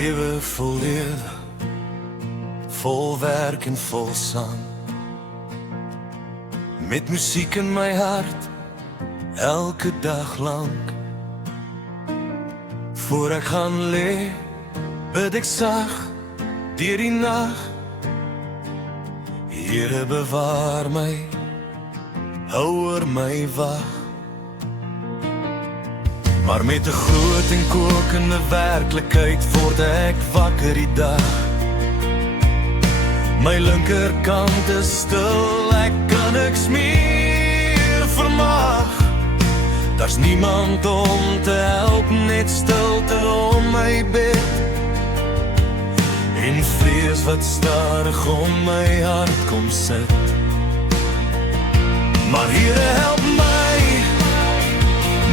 Lewe vol lewe, vol werk en vol sang, met musiek in my hart, elke dag lang. Voor ek gaan lê, bid ek sag, deur die nag. Here bewaar my, hou oor my wag. Maar met 'n groot en kokende werklikheid word ek wakker die dag. My linkerkant is stil, ek kan niks meer vermag. Daar's niemand om te help, net stilte om my bed. En vrees wat stadig om my hart kom sit. Maar Here help my,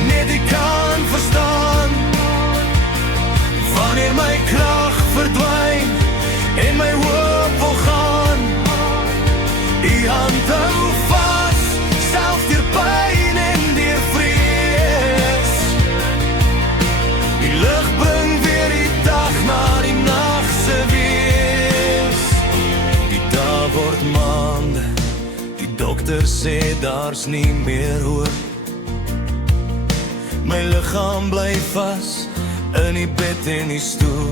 net ek kan verstaan, wanneer my krag verdwyn en my hoop wil gaan. U hand hou vas, selfs deur pyn en deur vrees. Die lig bring weer die dag na die nag se wees. Die dae word maande, die dokter sê daar's nie meer hoop. My liggaam bly vas in die bed en die stoel.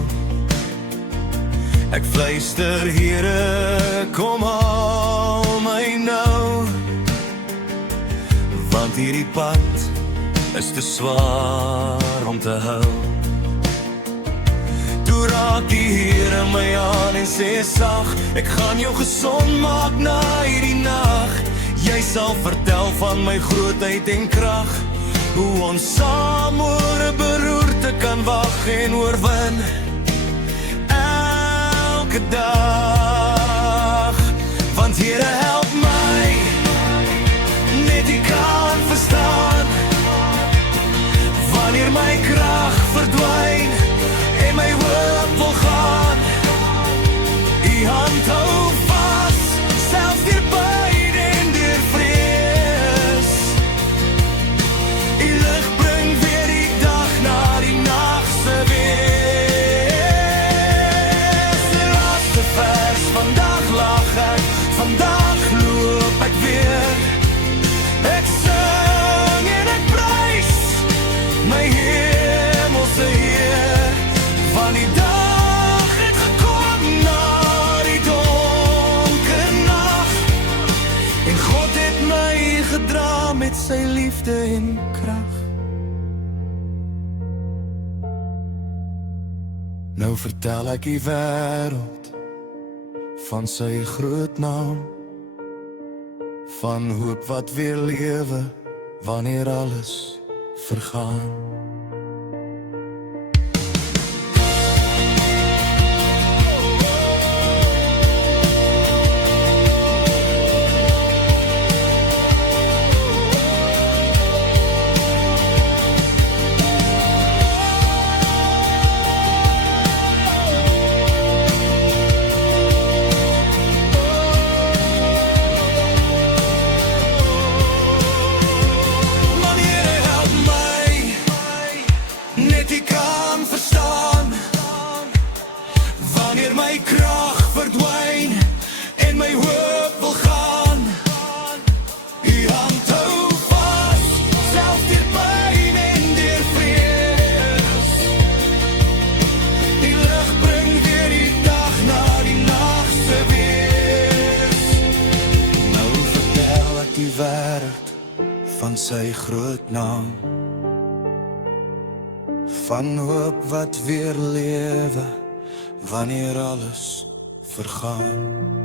Ek fluister, Here, kom haal my nou, want hierdie pad is te swaar om te hou. Toe raak die Here my aan en sê sag, ek gaan jou gesond maak na hierdie nag. Jy sal vertel van my grootheid en krag, hoe ons saam oor 'n beroerte kan wag en oorwin elke dag. Want Here help my, net ek kan verstaan, wanneer my krag verdwyn en my hoop wil gaan. U hand hou vas, selfs deur pyn en deur vrees. U lig bring weer die dag na die nag se wees. Die laaste vers, vandag lag ek, vandag loop ek weer. Ek sing en ek prys my hemelse Heer, van die dag het gekom na die donker nag, en God het my gedra met sy liefde en krag. Nou vertel ek die wêreld van sy groot naam, van hoop wat weer lewe wanneer alles vergaan. Wanneer my krag verdwyn en my hoop wil gaan. U hand hou vas, selfs deur pyn en deur vrees. Die lig bring weer die dag na die nag se wees. Nou vertel ek die wêreld van sy groot naam, van hoop wat weer lewe wanneer alles vergaan.